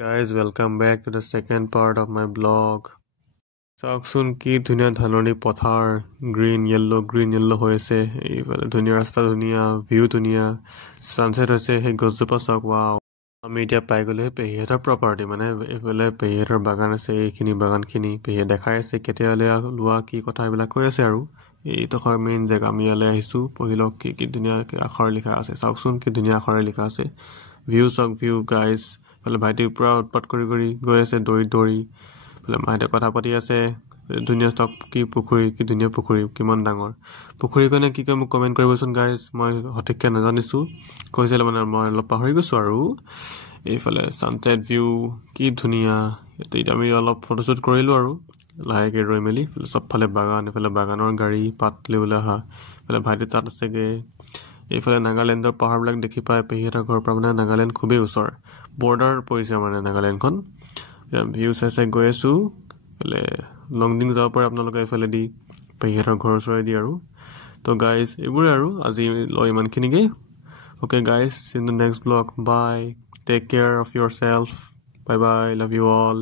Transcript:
Guys, welcome back to the second part of my blog. চাওকচোন কি ধুনীয়া ধাননি পথাৰ গ্ৰীণ য়েল্লো হৈ আছে এইফালে ধুনীয়া ৰাস্তা ধুনীয়া ভিউ ধুনীয়া সানসেট হৈছে সেই গছজোপা চাওক ৱাও আমি এতিয়া পাই গ'লো পেহীহঁতৰ প্ৰপাৰ্টি মানে এইফালে পেহীহঁতৰ বাগান আছে এইখিনি বাগানখিনি পেহীয়ে দেখাই আছে কেতিয়ালে লোৱা কি কথা এইবিলাক কৈ আছে আৰু এইডোখৰ মেইন জেগা আমি ইয়ালৈ আহিছোঁ পঢ়িলওক কি ধুনীয়া আখৰ লিখা আছে চাওকচোন কি ধুনীয়া আখৰে লিখা আছে ভিউ চাওক ভিউ গাইজ ফালে ভাইটি পুৰা উৎপাত কৰি গৈ আছে দৌৰি ফালে মাহঁতে কথা পাতি আছে ধুনীয়া ষ্টক কি পুখুৰী কি ধুনীয়া পুখুৰী কিমান ডাঙৰ পুখুৰীখনে কি কয় মোক কমেণ্ট কৰিবচোন গাইজ মই সঠিককৈ নাজানিছোঁ কৈছিলে মানে মই অলপ পাহৰি গৈছোঁ আৰু এইফালে ছানছেট ভিউ কি ধুনীয়া এতিয়া আমি অলপ ফটোশ্বুট কৰিলোঁ আৰু লাহেকৈ ৰৈ মেলি চবফালে বাগান এইফালে বাগানৰ গাড়ী পাত লৈ অহা এইফালে ভাইটি তাত আছেগৈ এইফালে নাগালেণ্ডৰ পাহাৰবিলাক দেখি পাই পেহীহঁতৰ ঘৰৰ পৰা মানে নাগালেণ্ড খুবেই ওচৰ বৰ্ডাৰ পৰিছে মানে নাগালেণ্ডখন ভিউ চাই গৈ আছোঁ এইফালে লংডিং যাব পাৰে আপোনালোকে এইফালে দি পেহীহঁতৰ ঘৰৰ ওচৰেদি আৰু তো গাইজ এইবোৰে আৰু আজি লৈ ইমানখিনিকে okay guys in the next blog bye take care of yourself bye bye love you all